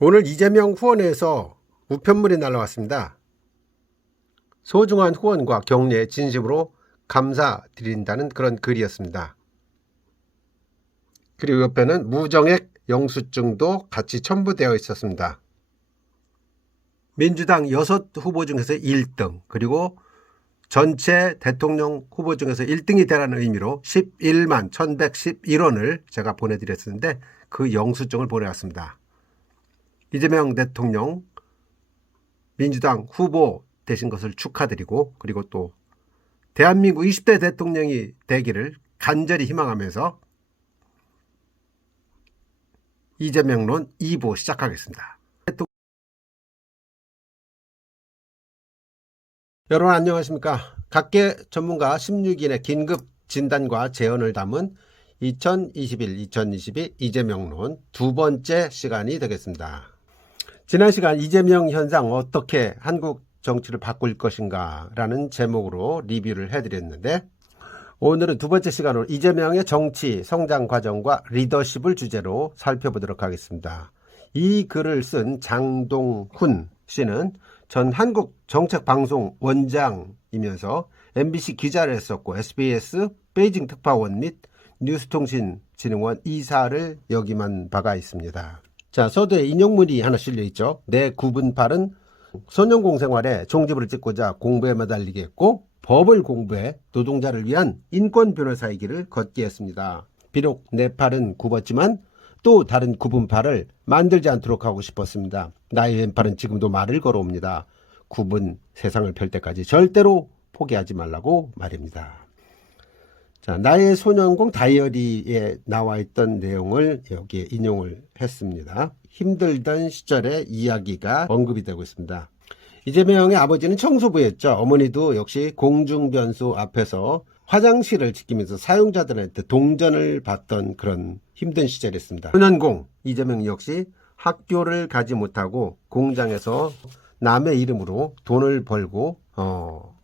오늘 이재명 후원에서 우편물이 날라왔습니다. 소중한 후원과 격려에 진심으로 감사드린다는 그런 글이었습니다. 그리고 옆에는 무정액 영수증도 같이 첨부되어 있었습니다. 민주당 6후보 중에서 1등, 그리고 전체 대통령 후보 중에서 1등이 되라는 의미로 11만 1111원을 제가 보내드렸었는데 그 영수증을 보내왔습니다. 이재명 대통령 민주당 후보 되신 것을 축하드리고, 그리고 또 대한민국 20대 대통령이 되기를 간절히 희망하면서 이재명론 2부 시작하겠습니다. 여러분 안녕하십니까. 각계 전문가 16인의 긴급 진단과 재언을 담은 2021-2022 이재명론 두 번째 시간이 되겠습니다. 지난 시간 이재명 현상 어떻게 한국 정치를 바꿀 것인가 라는 제목으로 리뷰를 해드렸는데, 오늘은 두 번째 시간으로 이재명의 정치 성장 과정과 리더십을 주제로 살펴보도록 하겠습니다. 이 글을 쓴 장동훈 씨는 전 한국정책방송 원장이면서 MBC 기자를 했었고 SBS 베이징 특파원 및 뉴스통신진흥원 이사를 역임한 바가 있습니다. 자, 서두에 인용문이 하나 실려있죠. 내 구분팔은 소년공 생활에 종지부를 찍고자 공부에 매달리게 했고 법을 공부해 노동자를 위한 인권 변호사의 길을 걷게 했습니다. 비록 내 팔은 굽었지만 또 다른 굽은 팔을 만들지 않도록 하고 싶었습니다. 나의 왼팔은 지금도 말을 걸어옵니다. 굽은 세상을 펼 때까지 절대로 포기하지 말라고 말입니다. 자, 나의 소년공 다이어리에 나와 있던 내용을 여기에 인용을 했습니다. 힘들던 시절의 이야기가 언급이 되고 있습니다. 이재명의 아버지는 청소부였죠. 어머니도 역시 공중변소 앞에서 화장실을 지키면서 사용자들한테 동전을 받던 그런 힘든 시절이었습니다. 소년공 이재명 역시 학교를 가지 못하고 공장에서 남의 이름으로 돈을 벌고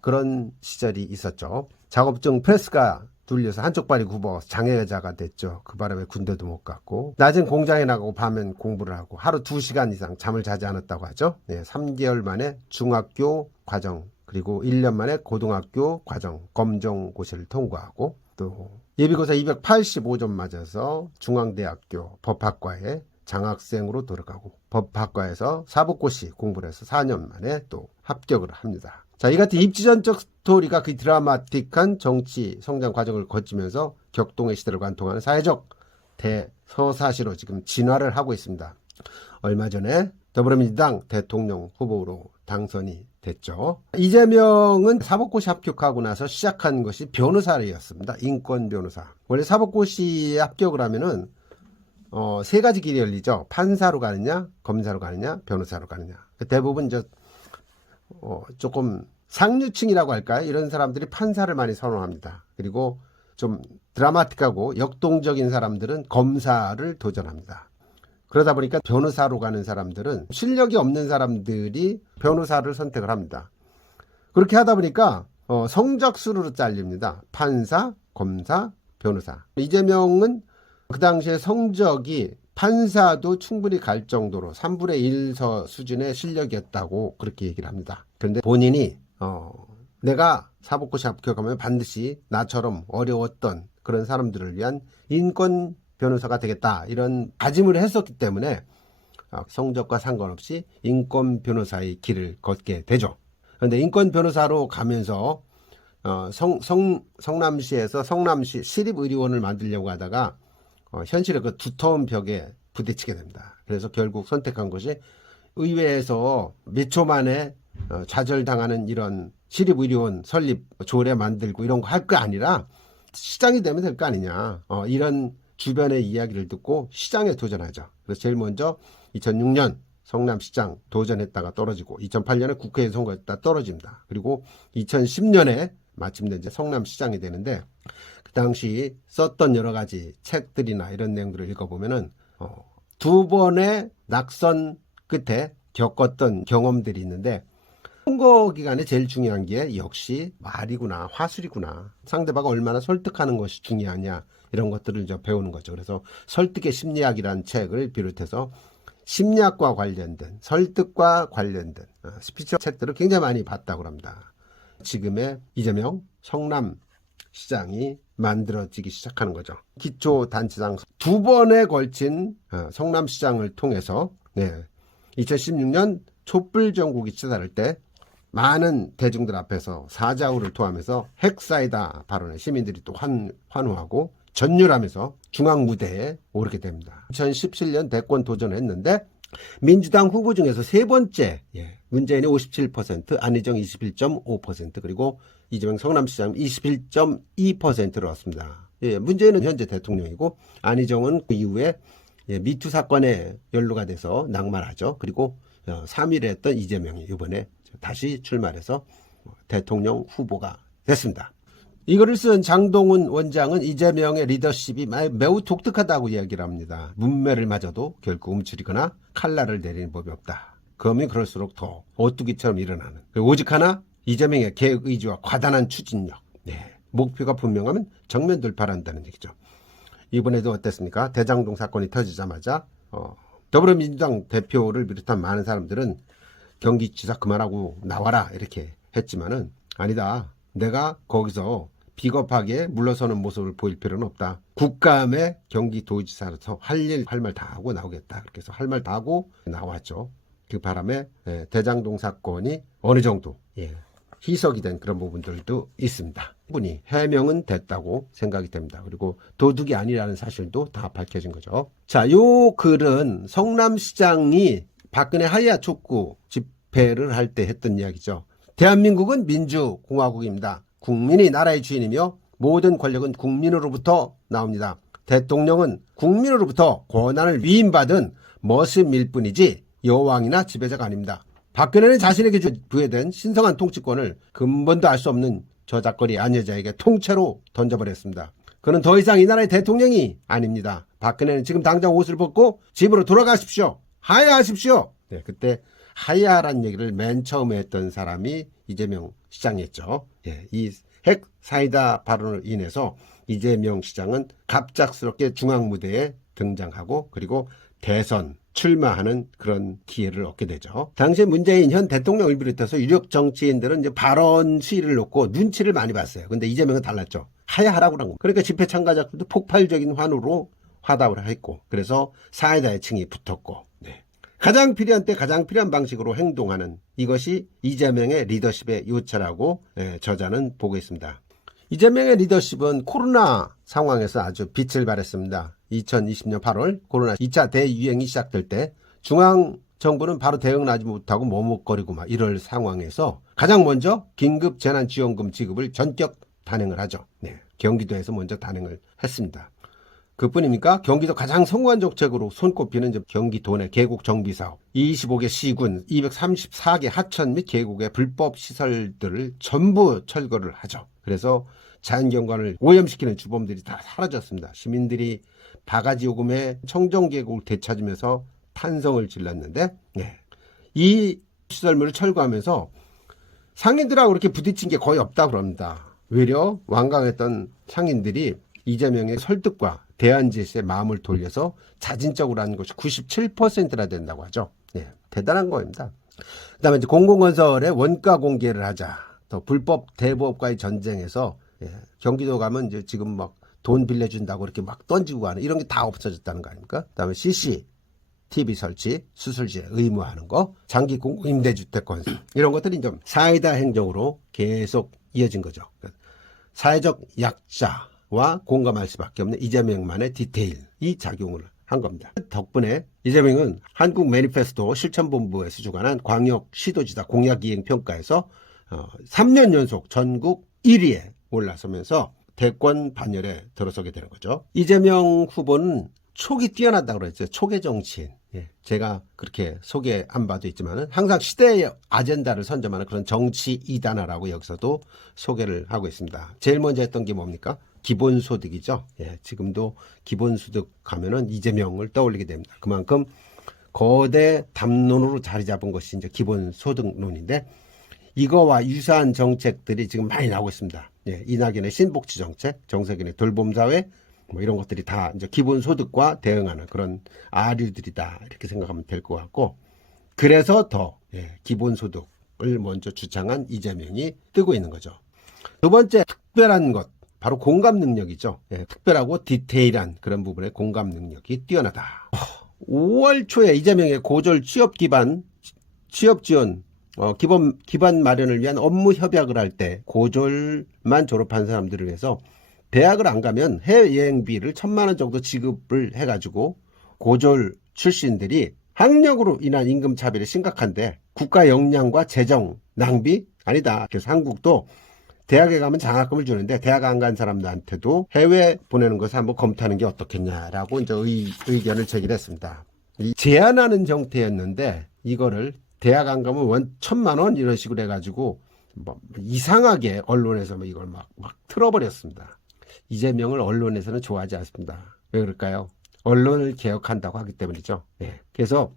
그런 시절이 있었죠. 작업중 프레스가 둘려서 한쪽 발이 굽어 장애자가 됐죠. 그 바람에 군대도 못 갔고, 낮은 공장에 나가고 밤엔 공부를 하고 하루 2시간 이상 잠을 자지 않았다고 하죠. 3개월 만에 중학교 과정, 그리고 1년 만에 고등학교 과정 검정고시를 통과하고, 또 예비고사 285점 맞아서 중앙대학교 법학과에 장학생으로 들어가고 법학과에서 사법고시 공부를 해서 4년 만에 또 합격을 합니다. 자, 이 같은 입지전적 스토리가 그 드라마틱한 정치 성장 과정을 거치면서 격동의 시대를 관통하는 사회적 대서사시로 지금 진화를 하고 있습니다. 얼마 전에 더불어민주당 대통령 후보로 당선이 됐죠. 이재명은 사법고시 합격하고 나서 시작한 것이 변호사였습니다. 인권 변호사. 원래 사법고시에 합격을 하면은 세 가지 길이 열리죠. 판사로 가느냐, 검사로 가느냐, 변호사로 가느냐. 대부분 이제 조금 상류층이라고 할까요? 이런 사람들이 판사를 많이 선호합니다. 그리고 좀 드라마틱하고 역동적인 사람들은 검사를 도전합니다. 그러다 보니까 변호사로 가는 사람들은 실력이 없는 사람들이 변호사를 선택을 합니다. 그렇게 하다 보니까 성적순으로 잘립니다. 판사, 검사, 변호사. 이재명은 그 당시에 성적이 판사도 충분히 갈 정도로 3분의 1서 수준의 실력이었다고 그렇게 얘기를 합니다. 그런데 본인이 내가 사법고시 합격하면 반드시 나처럼 어려웠던 그런 사람들을 위한 인권 변호사가 되겠다, 이런 다짐을 했었기 때문에 성적과 상관없이 인권 변호사의 길을 걷게 되죠. 그런데 인권 변호사로 가면서 성남시에서 성남시 시립의료원을 만들려고 하다가 현실의 그 두터운 벽에 부딪히게 됩니다. 그래서 결국 선택한 것이 의회에서 몇 초 만에 좌절당하는 이런 시립의료원 설립 조례 만들고 이런 거 할 거 아니라 시장이 되면 될 거 아니냐, 이런 주변의 이야기를 듣고 시장에 도전하죠. 그래서 제일 먼저 2006년 성남시장 도전했다가 떨어지고 2008년에 국회에 선거했다 떨어집니다. 그리고 2010년에 마침내 이제 성남시장이 되는데, 그 당시 썼던 여러 가지 책들이나 이런 내용들을 읽어보면은 두 번의 낙선 끝에 겪었던 경험들이 있는데, 선거 기간에 제일 중요한 게 역시 말이구나, 화술이구나, 상대방을 얼마나 설득하는 것이 중요하냐, 이런 것들을 이제 배우는 거죠. 그래서 설득의 심리학이라는 책을 비롯해서 심리학과 관련된 설득과 관련된 스피치 책들을 굉장히 많이 봤다고 합니다. 지금의 이재명 성남시장이 만들어지기 시작하는 거죠. 기초단체장 2번에 걸친 성남시장을 통해서 2016년 촛불전국이 치달을 때 많은 대중들 앞에서 사자후를 토하면서 핵사이다 발언에 시민들이 또 환호하고 전율하면서 중앙무대에 오르게 됩니다. 2017년 대권 도전했는데 민주당 후보 중에서 세 번째, 문재인이 57%, 안희정 21.5%, 그리고 이재명 성남시장 21.2%를 얻습니다. 문재인은 현재 대통령이고 안희정은 그 이후에 미투 사건에 연루가 돼서 낙마하죠. 그리고 3위를 했던 이재명이 이번에 다시 출마해서 대통령 후보가 됐습니다. 이거를 쓴 장동훈 원장은 이재명의 리더십이 매우 독특하다고 이야기를 합니다. 문매를 맞아도 결코 움츠리거나 칼날을 내리는 법이 없다. 검이 그럴수록 더 오뚜기처럼 일어나는. 오직 하나 이재명의 계획 의지와 과단한 추진력. 목표가 분명하면 정면 돌파한다는 얘기죠. 이번에도 어땠습니까? 대장동 사건이 터지자마자 더불어민주당 대표를 비롯한 많은 사람들은 경기지사 그만하고 나와라 이렇게 했지만은 아니다. 내가 거기서 비겁하게 물러서는 모습을 보일 필요는 없다. 국감의 경기도지사로서 할 말 다 하고 나오겠다. 그렇게 해서 할 말 다 하고 나왔죠. 그 바람에 대장동 사건이 어느 정도 희석이 된 그런 부분들도 있습니다. 충분히 해명은 됐다고 생각이 됩니다. 그리고 도둑이 아니라는 사실도 다 밝혀진 거죠. 자, 요 글은 성남시장이 박근혜 하야 촉구 집회를 할 때 했던 이야기죠. 대한민국은 민주공화국입니다. 국민이 나라의 주인이며 모든 권력은 국민으로부터 나옵니다. 대통령은 국민으로부터 권한을 위임받은 머슴일 뿐이지 여왕이나 지배자가 아닙니다. 박근혜는 자신에게 부여된 신성한 통치권을 근본도 알 수 없는 저작거리 안여자에게 통째로 던져버렸습니다. 그는 더 이상 이 나라의 대통령이 아닙니다. 박근혜는 지금 당장 옷을 벗고 집으로 돌아가십시오. 하야하십시오. 그때 하야라는 얘기를 맨 처음에 했던 사람이 이재명 시장이었죠. 이 핵 사이다 발언으로 인해서 이재명 시장은 갑작스럽게 중앙무대에 등장하고 그리고 대선 출마하는 그런 기회를 얻게 되죠. 당시에 문재인 현 대통령을 비롯해서 유력 정치인들은 이제 발언 시위를 놓고 눈치를 많이 봤어요. 근데 이재명은 달랐죠. 하야하라고 그런 거. 그러니까 집회 참가자들도 폭발적인 환호로 화답을 했고 그래서 사이다의 층이 붙었고 가장 필요한 때 가장 필요한 방식으로 행동하는 이것이 이재명의 리더십의 요체라고 저자는 보고 있습니다. 이재명의 리더십은 코로나 상황에서 아주 빛을 발했습니다. 2020년 8월 코로나 2차 대유행이 시작될 때 중앙정부는 바로 대응하지 못하고 머뭇거리고 이럴 상황에서 가장 먼저 긴급 재난지원금 지급을 전격 단행을 하죠. 경기도에서 먼저 단행을 했습니다. 그뿐입니까? 경기도 가장 성공한 정책으로 손꼽히는 경기도 내 계곡 정비 사업, 25개 시군, 234개 하천 및 계곡의 불법 시설들을 전부 철거를 하죠. 그래서 자연경관을 오염시키는 주범들이 다 사라졌습니다. 시민들이 바가지 요금에 청정계곡을 되찾으면서 탄성을 질렀는데 이 시설물을 철거하면서 상인들하고 이렇게 부딪힌 게 거의 없다고 합니다. 외려 완강했던 상인들이 이재명의 설득과 대안 제시에 마음을 돌려서 자진적으로 하는 것이 97%나 된다고 하죠. 대단한 겁니다. 그 다음에 이제 공공건설의 원가 공개를 하자. 또 불법 대부업과의 전쟁에서 경기도 가면 이제 지금 막 돈 빌려준다고 이렇게 막 던지고 가는 이런 게 다 없어졌다는 거 아닙니까? 그 다음에 CCTV 설치, 수술제 의무화하는 거, 장기 공공임대주택 건설 이런 것들이 좀 사이다 행정으로 계속 이어진 거죠. 사회적 약자와 공감할 수밖에 없는 이재명만의 디테일이 작용을 한 겁니다. 덕분에 이재명은 한국 매니페스토 실천본부에서 주관한 광역 시도지사 공약이행평가에서 3년 연속 전국 1위에 올라서면서 대권 반열에 들어서게 되는 거죠. 이재명 후보는 촉이 뛰어나다고 그랬죠. 촉의 정치인. 제가 그렇게 소개 안 봐도 있지만 항상 시대의 아젠다를 선점하는 그런 정치 이단화라고 여기서도 소개를 하고 있습니다. 제일 먼저 했던 게 뭡니까? 기본소득이죠. 지금도 기본소득 하면은 이재명을 떠올리게 됩니다. 그만큼 거대 담론으로 자리 잡은 것이 이제 기본소득론인데 이거와 유사한 정책들이 지금 많이 나오고 있습니다. 이낙연의 신복지 정책, 정세균의 돌봄사회, 뭐 이런 것들이 다 이제 기본소득과 대응하는 그런 아류들이다 이렇게 생각하면 될 것 같고, 그래서 더 기본소득을 먼저 주창한 이재명이 뜨고 있는 거죠. 두 번째 특별한 것, 바로 공감 능력이죠. 특별하고 디테일한 그런 부분에 공감 능력이 뛰어나다. 5월 초에 이재명의 고졸 취업 지원 기반 마련을 위한 업무 협약을 할 때 고졸만 졸업한 사람들을 위해서 대학을 안 가면 해외여행비를 1,000만 원 정도 지급을 해가지고 고졸 출신들이 학력으로 인한 임금 차별이 심각한데 국가 역량과 재정 낭비? 아니다. 그래서 한국도 대학에 가면 장학금을 주는데 대학 안 간 사람들한테도 해외 보내는 것을 한번 검토하는 게 어떻겠냐라고 이제 의견을 제기했습니다. 제안하는 형태였는데 이거를 대학 안 가면 1,000만 원 이런 식으로 해가지고 뭐 이상하게 언론에서 이걸 막 틀어버렸습니다. 이재명을 언론에서는 좋아하지 않습니다. 왜 그럴까요? 언론을 개혁한다고 하기 때문이죠. 그래서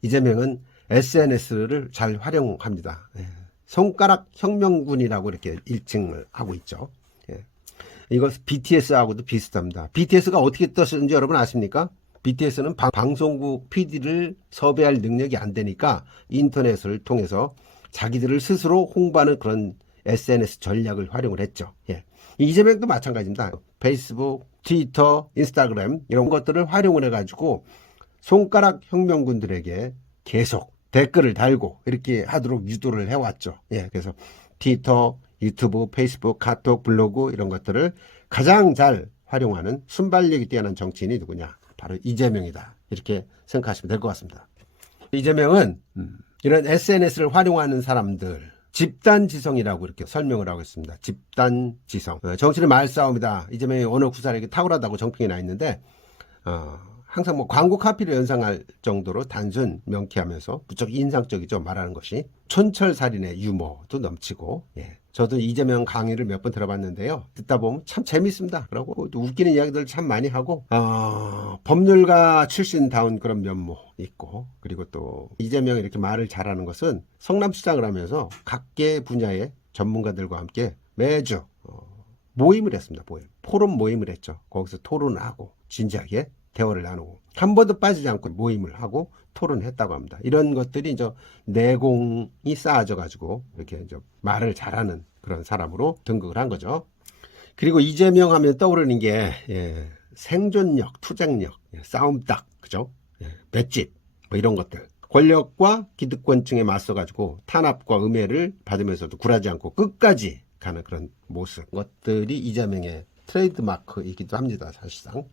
이재명은 SNS를 잘 활용합니다. 손가락 혁명군이라고 이렇게 일칭을 하고 있죠. 이거 BTS하고도 비슷합니다. BTS가 어떻게 떴는지 여러분 아십니까? BTS는 방송국 PD를 섭외할 능력이 안 되니까 인터넷을 통해서 자기들을 스스로 홍보하는 그런 SNS 전략을 활용을 했죠. 이재명도 마찬가지입니다. 페이스북, 트위터, 인스타그램 이런 것들을 활용을 해가지고 손가락 혁명군들에게 계속 댓글을 달고 이렇게 하도록 유도를 해왔죠. 그래서 트위터, 유튜브, 페이스북, 카톡, 블로그 이런 것들을 가장 잘 활용하는 순발력이 뛰어난 정치인이 누구냐? 바로 이재명이다. 이렇게 생각하시면 될 것 같습니다. 이재명은 이런 SNS를 활용하는 사람들 집단지성이라고 이렇게 설명을 하고 있습니다. 집단지성. 정치는 말싸움이다. 이재명이 언어 구사력이 탁월하다고 정평이 나 있는데 항상 뭐 광고 카피를 연상할 정도로 단순 명쾌하면서 무척 인상적이죠. 말하는 것이. 촌철살인의 유머도 넘치고 저도 이재명 강의를 몇 번 들어봤는데요. 듣다 보면 참 재밌습니다. 그리고 웃기는 이야기들 참 많이 하고 법률가 출신다운 그런 면모 있고, 그리고 또 이재명이 이렇게 말을 잘하는 것은 성남시장을 하면서 각계 분야의 전문가들과 함께 매주 모임을 했습니다. 포럼 모임을 했죠. 거기서 토론을 하고 진지하게 대화를 나누고 한 번도 빠지지 않고 모임을 하고 토론했다고 합니다. 이런 것들이 이제 내공이 쌓아져 가지고 이렇게 이제 말을 잘하는 그런 사람으로 등극을 한 거죠. 그리고 이재명 하면 떠오르는 게 생존력, 투쟁력, 싸움닭, 그죠? 맷집 뭐 이런 것들. 권력과 기득권층에 맞서 가지고 탄압과 음해를 받으면서도 굴하지 않고 끝까지 가는 그런 모습. 것들이 이재명의 트레이드마크이기도 합니다. 사실상.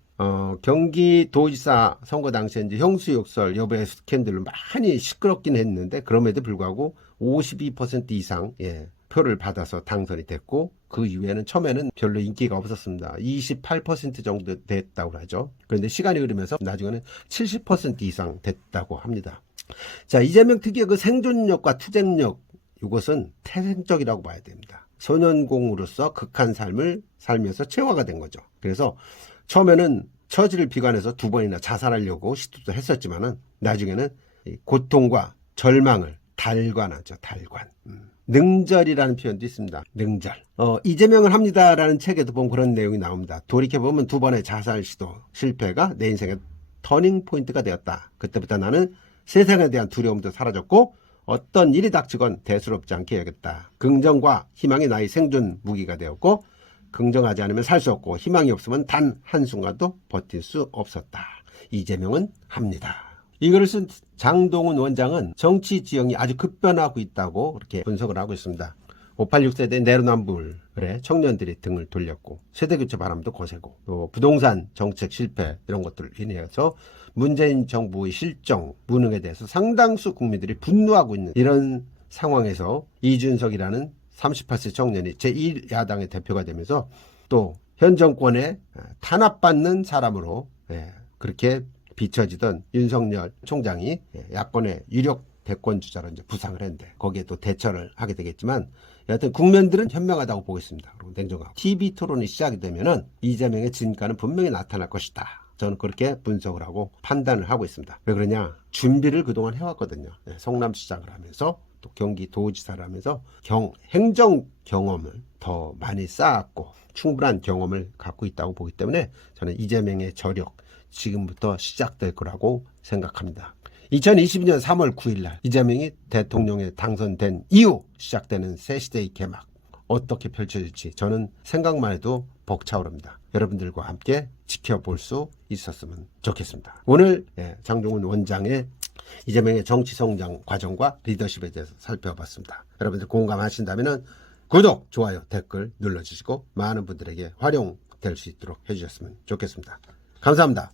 경기도지사 선거 당시에 이제 형수욕설 여부의 스캔들로 많이 시끄럽긴 했는데 그럼에도 불구하고 52% 이상 표를 받아서 당선이 됐고 그 이후에는 처음에는 별로 인기가 없었습니다. 28% 정도 됐다고 하죠. 그런데 시간이 흐르면서 나중에는 70% 이상 됐다고 합니다. 자, 이재명 특유의 그 생존력과 투쟁력, 이것은 태생적이라고 봐야 됩니다. 소년공으로서 극한 삶을 살면서 체화가 된 거죠. 그래서 처음에는 처지를 비관해서 2번이나 자살하려고 시도도 했었지만은 나중에는 고통과 절망을 달관하죠. 달관. 능절이라는 표현도 있습니다. 능절. 이재명을 합니다라는 책에도 보면 그런 내용이 나옵니다. 돌이켜보면 2번의 자살 시도 실패가 내 인생의 터닝 포인트가 되었다. 그때부터 나는 세상에 대한 두려움도 사라졌고 어떤 일이 닥치건 대수롭지 않게 해야겠다. 긍정과 희망이 나의 생존 무기가 되었고 긍정하지 않으면 살 수 없고 희망이 없으면 단 한순간도 버틸 수 없었다. 이재명은 합니다. 이글을 쓴 장동훈 원장은 정치 지형이 아주 급변하고 있다고 그렇게 분석을 하고 있습니다. 586 세대 내로남불에 청년들이 등을 돌렸고 세대교체 바람도 거세고 또 부동산 정책 실패 이런 것들을 인해서 문재인 정부의 실정, 무능에 대해서 상당수 국민들이 분노하고 있는 이런 상황에서 이준석이라는 38세 청년이 제1야당의 대표가 되면서 또 현 정권에 탄압받는 사람으로 그렇게 비춰지던 윤석열 총장이 야권의 유력 대권주자로 이제 부상을 했는데 거기에 또 대처를 하게 되겠지만 여하튼 국민들은 현명하다고 보고 있습니다. 그리고 냉정하고 TV 토론이 시작이 되면은 이재명의 진가는 분명히 나타날 것이다. 저는 그렇게 분석을 하고 판단을 하고 있습니다. 왜 그러냐? 준비를 그동안 해왔거든요. 성남시장을 하면서 또 경기도지사라면서 행정 경험을 더 많이 쌓았고 충분한 경험을 갖고 있다고 보기 때문에 저는 이재명의 저력 지금부터 시작될 거라고 생각합니다. 2022년 3월 9일 날 이재명이 대통령에 당선된 이후 시작되는 새시대의 개막 어떻게 펼쳐질지 저는 생각만 해도 벅차오릅니다. 여러분들과 함께 지켜볼 수 있었으면 좋겠습니다. 오늘 장종훈 원장의 이재명의 정치 성장 과정과 리더십에 대해서 살펴봤습니다. 여러분들 공감하신다면 구독, 좋아요, 댓글 눌러주시고 많은 분들에게 활용될 수 있도록 해주셨으면 좋겠습니다. 감사합니다.